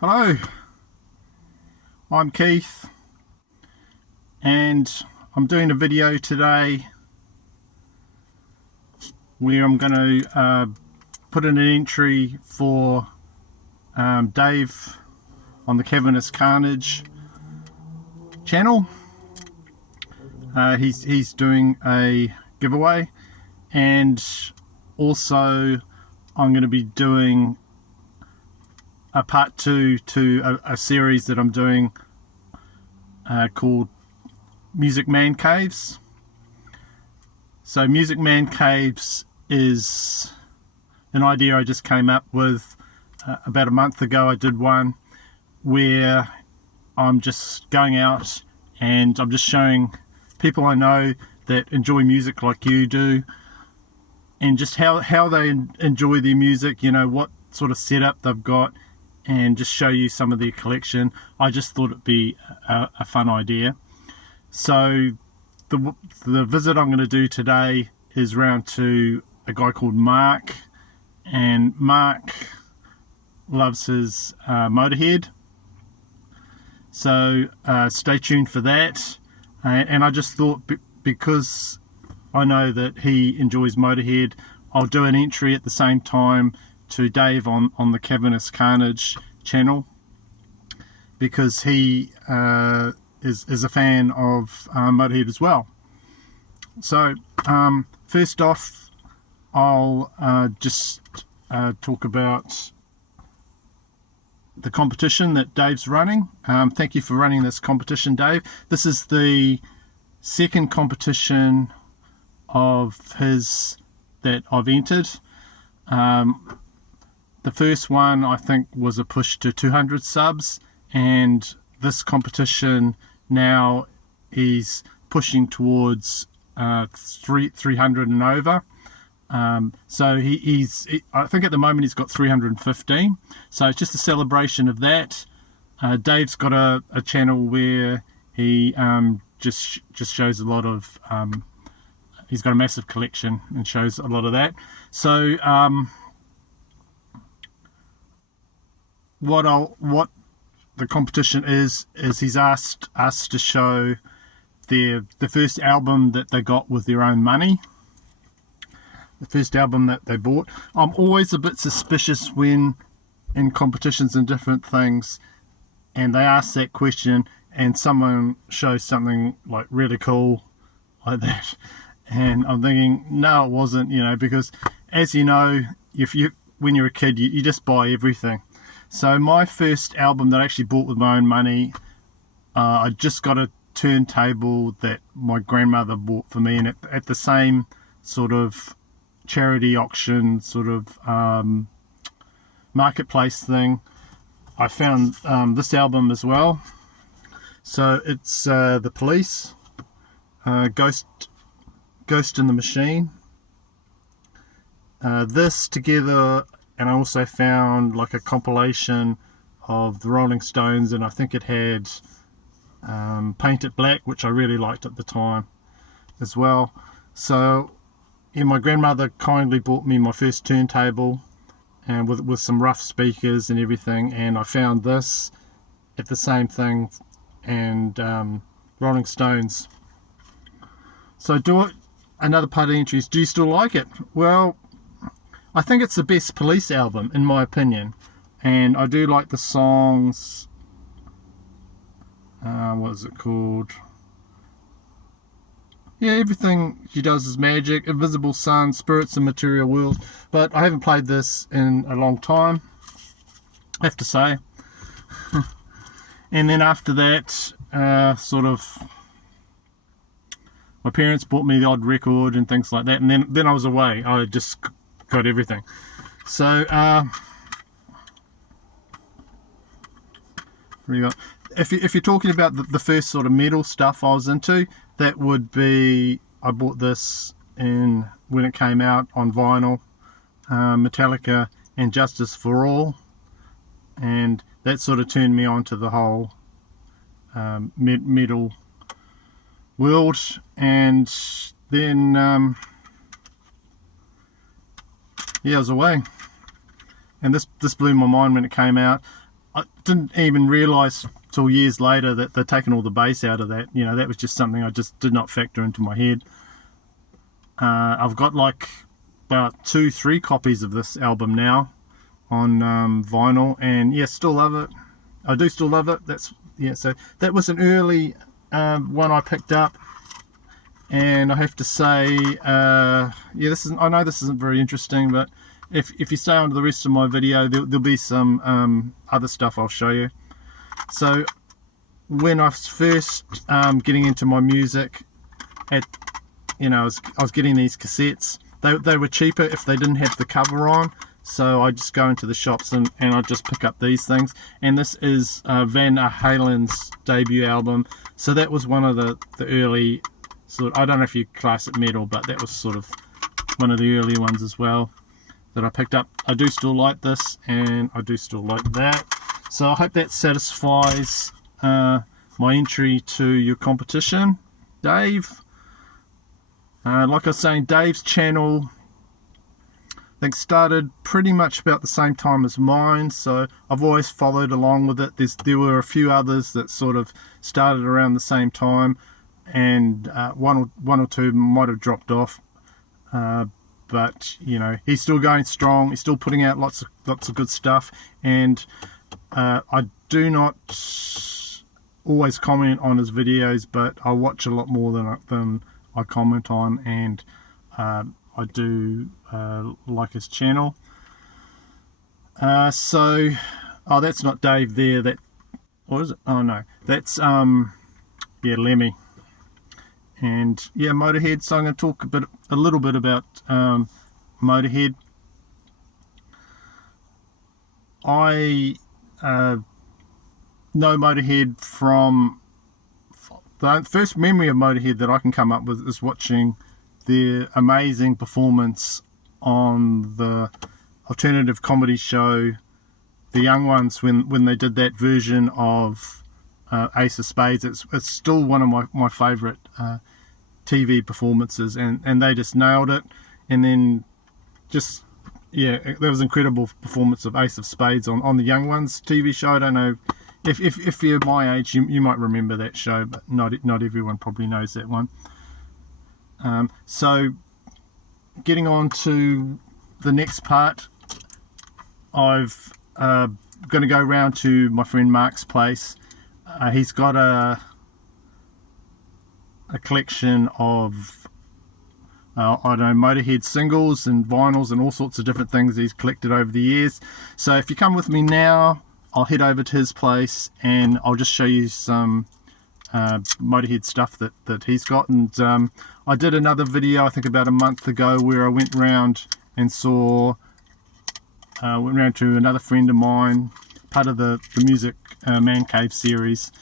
Hello, I'm Keith and I'm doing a video today where I'm going to put in an entry for Dave on the Cavernous Carnage channel. He's doing a giveaway, and also I'm going to be doing a part 2 to a series that I'm doing called Music Mancaves. So Music Mancaves is an idea I just came up with about a month ago. I did one where I'm just going out and I'm just showing people I know that enjoy music like you do, and just how they enjoy their music, you know, what sort of setup they've got, and just show you some of their collection. I just thought it'd be a fun idea. So the visit I'm going to do today is round to a guy called Mark, and Mark loves his Motorhead. So stay tuned for that. And I just thought, because I know that he enjoys Motorhead, I'll do an entry at the same time to Dave on the Cavernous Carnage channel, because he is a fan of Motorhead as well. So first off, I'll just talk about the competition that Dave's running. Thank you for running this competition, Dave. This is the second competition of his that I've entered. The first one, I think, was a push to 200 subs, and this competition now is pushing towards 300 and over. So I think at the moment he's got 315. So it's just a celebration of that. Dave's got a channel where he just shows a lot of, he's got a massive collection and shows a lot of that. So what the competition is he's asked us to show the first album that they got with their own money, the first album that they bought. I'm always a bit suspicious when in competitions and different things, and they ask that question and someone shows something like really cool like that, and I'm thinking, no, it wasn't, you know, because as you know, when you're a kid, you just buy everything. So my first album that I actually bought with my own money, I just got a turntable that my grandmother bought for me, and at the same sort of charity auction sort of marketplace thing, I found this album as well. So it's The Police, Ghost in the Machine. This together, and I also found like a compilation of the Rolling Stones, and I think it had Paint It Black, which I really liked at the time as well. So yeah, my grandmother kindly bought me my first turntable, and with some rough speakers and everything, and I found this at the same thing, and Rolling Stones. So another part of the entries, do you still like it? Well, I think it's the best Police album in my opinion, and I do like the songs. What is it called? Yeah, Everything She Does Is Magic, Invisible Sun, Spirits and Material World. But I haven't played this in a long time, I have to say. And then after that, sort of, my parents bought me the odd record and things like that, and then I was away. I just got everything. So if you're talking about the first sort of metal stuff I was into, that would be, I bought this when it came out on vinyl, Metallica and Justice for All, and that sort of turned me on to the whole metal world. And then yeah, I was away, and this blew my mind when it came out. didn't even realise till years later that they'd taken all the bass out of that. You know, that was just something I just did not factor into my head. I've got like about 2-3 copies of this album now on vinyl, and yeah, still love it. I do still love it. So that was an early one I picked up, and I have to say, I know this isn't very interesting, but if you stay on to the rest of my video, there'll be some other stuff I'll show you. So when I was first getting into my music, I was getting these cassettes. They were cheaper if they didn't have the cover on, so I just go into the shops and I just pick up these things. And this is Van Halen's debut album, so that was one of the early sort of, I don't know if you class it metal, but that was sort of one of the early ones as well that I picked up. I do still like this, and I do still like that. So I hope that satisfies my entry to your competition, Dave. Like I was saying, Dave's channel, I think, started pretty much about the same time as mine, so I've always followed along with it. There were a few others that sort of started around the same time, and one or two might have dropped off, but you know, he's still going strong. He's still putting out lots of good stuff, and I do not always comment on his videos, but I watch a lot more than I comment on, and I do like his channel. That's not Dave there. What is it? Oh no, that's Lemmy. And yeah, Motorhead. So I'm going to talk a little bit about Motorhead. I know Motorhead from the first memory of Motorhead that I can come up with is watching their amazing performance on the alternative comedy show The Young Ones, when they did that version of Ace of Spades. It's still one of my favourite TV performances, and they just nailed it. And then just, yeah, there was an incredible performance of Ace of Spades on the Young Ones TV show. I don't know if you're my age, you might remember that show, but not everyone probably knows that one. So getting on to the next part, I've going to go round to my friend Mark's place. He's got a collection of I don't know, Motorhead singles and vinyls and all sorts of different things he's collected over the years. So if you come with me now, I'll head over to his place and I'll just show you some Motorhead stuff that he's got. And I did another video, I think about a month ago, where I went round and went round to another friend of mine, part of the music Mancaves series,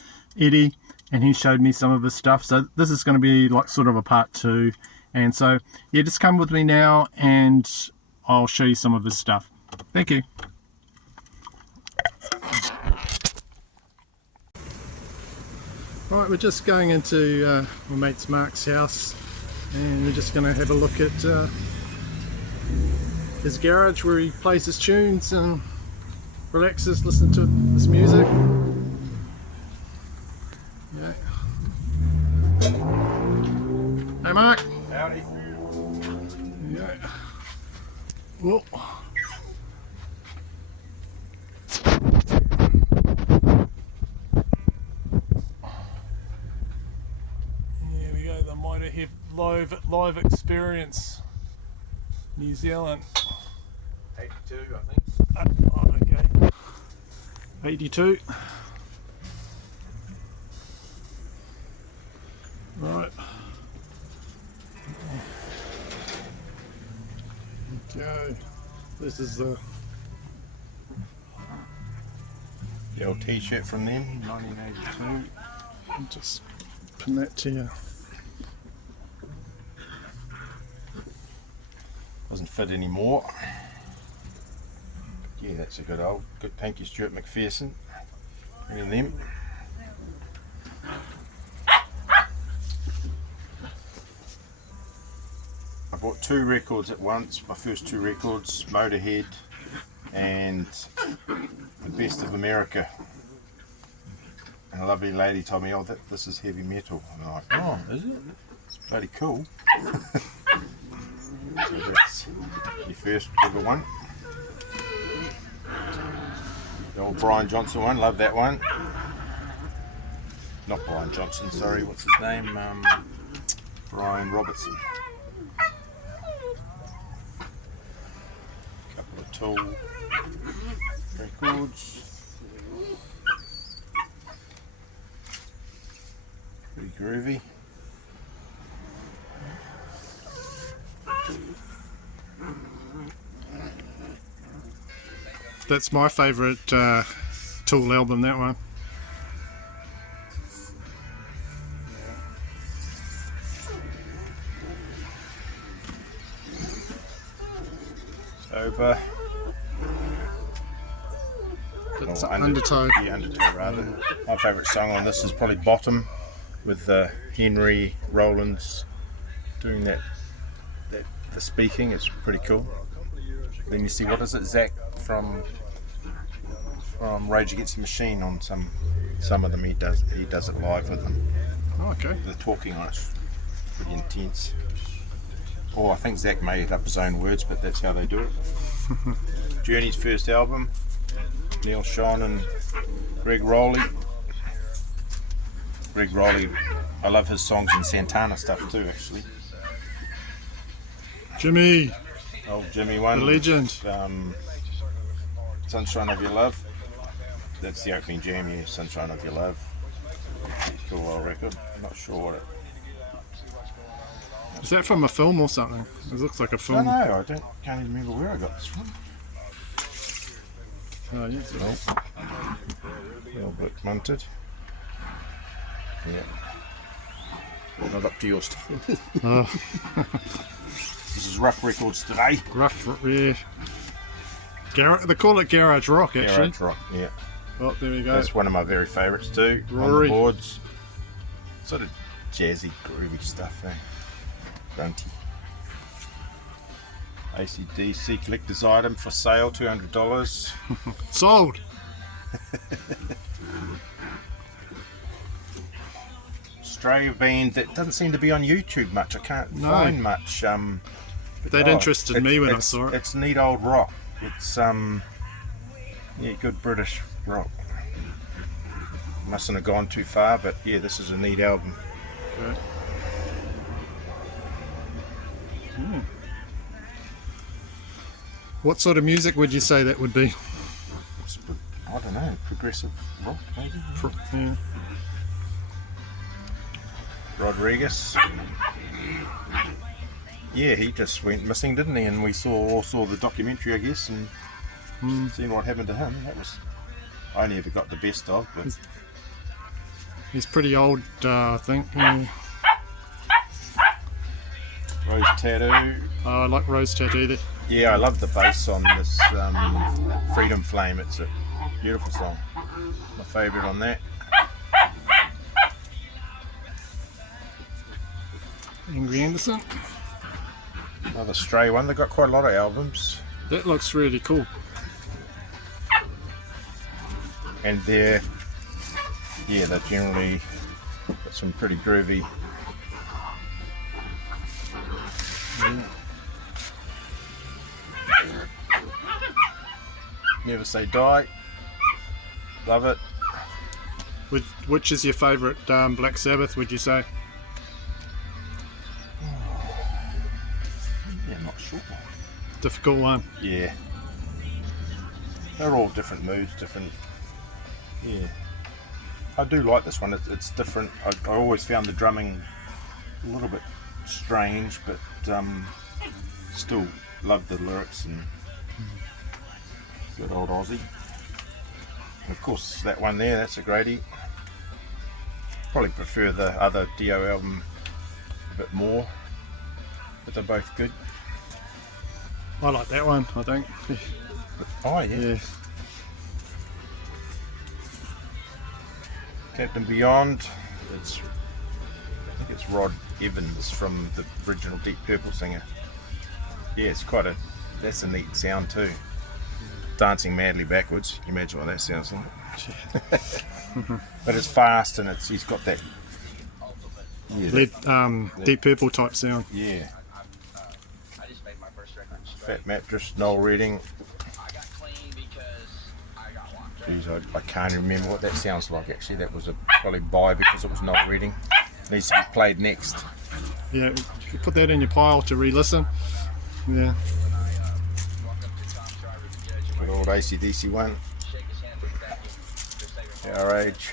Eddie, and he showed me some of his stuff. So this is going to be like sort of a part 2. And so yeah, just come with me now and I'll show you some of his stuff. Thank you. Right, we're just going into my mate's Mark's house, and we're just going to have a look at his garage where he plays his tunes and relaxes, listen to his music. Yeah. Hey Mark. Howdy. Yeah. Whoa. Here we go, the Motorhead live experience, New Zealand. 82, I think. Okay. 82. Right. Okay. This is the old t-shirt from them, 1982. I'll just pin that to you. Doesn't fit anymore. Yeah, that's a good thank you, Stuart McPherson. And them. I bought 2 records at once, my first 2 records, Motorhead and The Best of America. And a lovely lady told me, oh, this is heavy metal. And I'm like, oh, is it? It's bloody cool. So that's your first ever one. The old Brian Johnson one, love that one. Not Brian Johnson, sorry, what's his name? Brian Robertson. Couple of Tool records. Pretty groovy. That's my favourite Tool album, that one. Sober. It's Or Undertow. Yeah, Undertow rather. My favourite song on this is probably Bottom, with Henry Rollins doing the speaking. It's pretty cool. Then you see, what is it, Zach from Rage Against the Machine on some of them. He does it live with them. Oh, okay. The talking on it's pretty intense. Or I think Zach made up his own words, but that's how they do it. Journey's first album. Neil Schon and Greg Rowley. Greg Rowley, I love his songs and Santana stuff too, actually. Jimmy, Old Jimmy one. the legend. Sunshine of Your Love. That's the opening jam, yeah, Sunshine of Your Love. Cool old record. I'm not sure what it. Is that from a film or something? It looks like a I don't film. know, I can't even remember where I got this from. Oh, yes. Well, a little bit munted. Yeah. Not up to your stuff. Oh, This is Rough Records today. rough, yeah. They call it garage rock, actually. Garage rock, yeah. Oh, there we go. That's one of my very favourites too. On Rory. the boards. Sort of jazzy, groovy stuff, eh? Grunty. AC/DC collector's item for sale, $200. Sold. Australia band that doesn't seem to be on YouTube much. I can't No. find much. That interested me when I saw it. It's neat old rock. It's yeah, good British rock. Mustn't have gone too far, but yeah, this is a neat album. Okay. Hmm. What sort of music would you say that would be? I don't know, progressive rock maybe. Yeah. Rodriguez. Yeah, he just went missing, didn't he? And we all saw the documentary, I guess, and seen what happened to him. That was, I never got the best of, but He's pretty old, I think. Yeah. Rose Tattoo. Oh, I like Rose Tattoo. That Yeah, I love the bass on this Freedom Flame. It's a beautiful song. My favourite on that. Angry Anderson. Another Stray one. They've got quite a lot of albums. That looks really cool. And they're generally got some pretty groovy. Never Say Die. Love it. Which is your favourite Black Sabbath, would you say? Yeah, not sure. Difficult one. Yeah. They're all different moods, different. Yeah. I do like this one. It's different. I always found the drumming a little bit strange, but still love the lyrics and good old Aussie. And of course, that one there, that's a greatie. Probably prefer the other Dio album a bit more, but they're both good. I like that one, I think. Oh yeah. Yeah. Captain Beyond. I think it's Rod Evans from the original Deep Purple singer. Yeah, that's a neat sound too. dancing madly backwards. You imagine what that sounds like. But it's fast and he's got that. Yeah, Deep Purple type sound. yeah. Fat Mattress, Noel Redding. Jeez, I can't remember what that sounds like actually. That was probably by because it was Noel Redding. Needs to be played next. Yeah, you put that in your pile to re-listen. Yeah. Good old AC/DC one. Our age.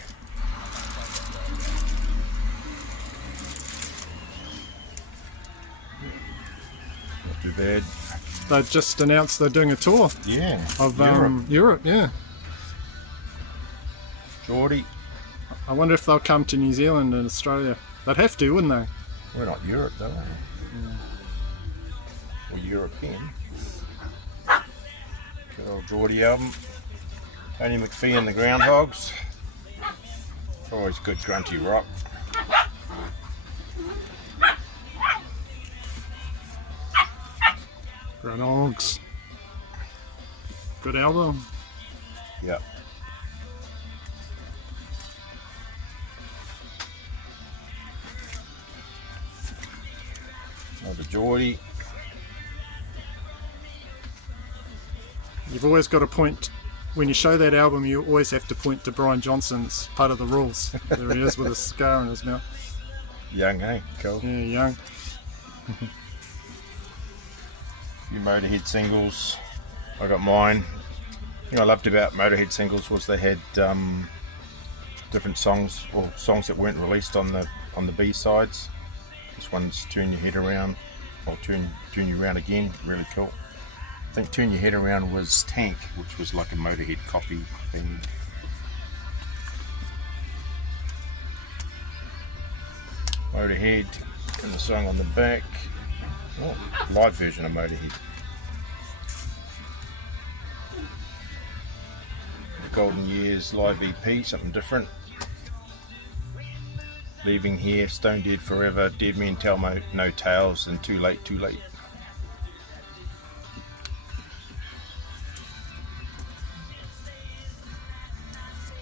Not too bad. They've just announced they're doing a tour Yeah. of Europe. Yeah. Geordie. I wonder if they'll come to New Zealand and Australia. They'd have to, wouldn't they? We're not Europe though, are we? We're European. Good old Geordie album. Tony McPhee and the Groundhogs. Always good grunty rock. Groundhogs. Good album. Yep. Another Geordie. You've always got to point, when you show that album, you always have to point to Brian Johnson's part of the rules. There he is with a cigar in his mouth. Young, eh? Cool. Yeah, young. Few Motorhead singles. I got mine. The thing I loved about Motorhead singles was they had different songs or songs that weren't released on the B-sides. This one's Turn Your Head Around, or Turn You Around Again, really cool. I think Turn Your Head Around was Tank, which was like a Motorhead copy thing. Motorhead, and the song on the back. Oh, live version of Motorhead. The Golden Years live EP, something different. Leaving Here, Stone Dead Forever, Dead Men Tell No Tales, and Too Late, Too Late.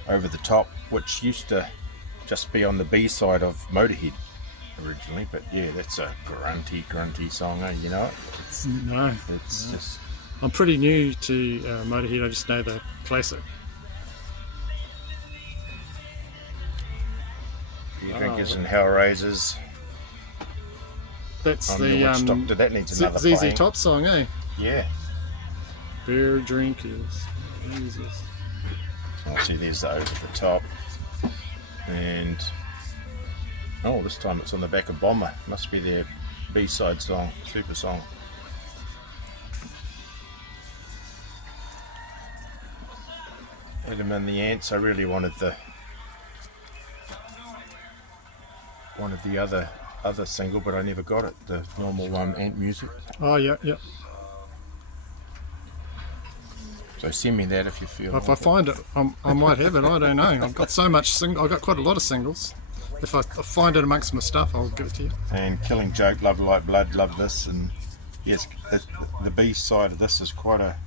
Over the Top, which used to just be on the B side of Motorhead originally, but yeah, that's a grunty song, eh? You know it? No. It's just. I'm pretty new to Motorhead, I just know the classic. Beer Drinkers and Hellraisers. That's On the Witch Doctor, that needs another ZZ playing. Top song, eh? Yeah. Beer Drinkers. Jesus. Oh, see, there's the Over the Top. And oh, this time it's on the back of Bomber. Must be their B-side song, super song. Adam and the Ants. I really wanted the other single, but I never got it. The normal Ant Music. Oh, yeah, yeah. So send me that if you feel. If I like it. find it, I might have it. I don't know. I've got so much. I've got quite a lot of singles. If I find it amongst my stuff, I'll give it to you. And Killing Joke, Love Like Blood, love this, and yes, the B side of this is quite a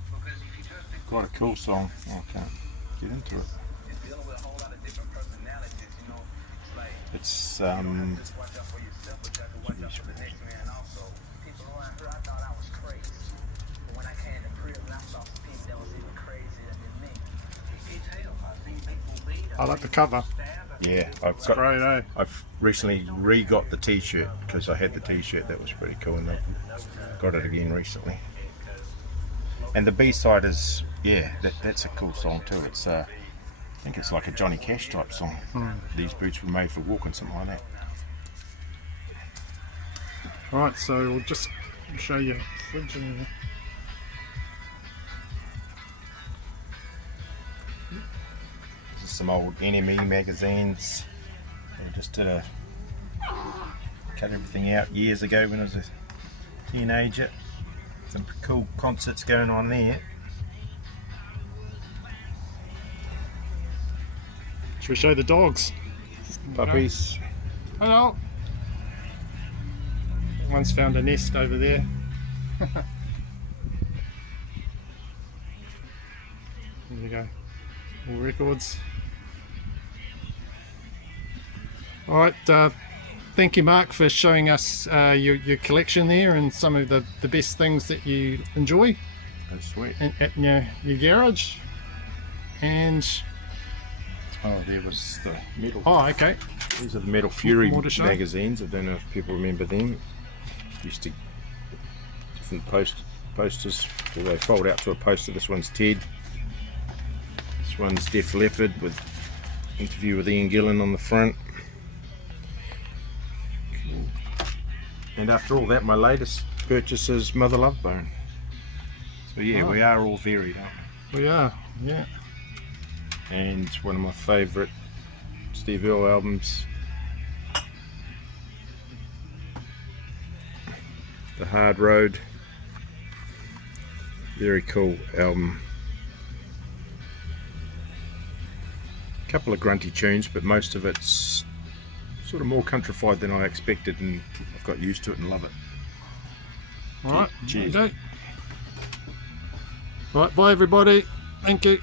cool song. Oh, I can't get into it. It's I like the cover. yeah, Great, eh? I've recently re-got the T-shirt because I had the T-shirt that was pretty cool, and I've got it again recently. And the B side is that's a cool song too. It's I think it's like a Johnny Cash type song. These boots were made for walking, something like that. Right, so we'll just show you. This is some old Enemy magazines. I just did cut everything out years ago when I was a teenager. Some cool concerts going on there. Should we show the dogs? Puppies. Hello. One's found a nest over there. you go. All records. All right. Thank you, Mark, for showing us your collection there and some of the best things that you enjoy That's sweet. at your garage. And Oh, there was the metal. oh, okay. These are the Metal Fury More to show? magazines. I don't know if people remember them. Used to different posters. So they fold out to a poster. This one's Ted. This one's Def Leppard with interview with Ian Gillan on the front. And after all that, my latest purchase is Mother Love Bone. So yeah, Oh. we are all varied, aren't We are, yeah. we? And one of my favourite Steve Earle albums, The Hard Road. Very cool album. A couple of grunty tunes, but most of it's sort of more countrified than I expected, and I've got used to it and love it. All right. Cheers. Okay. Right, bye everybody. Thank you.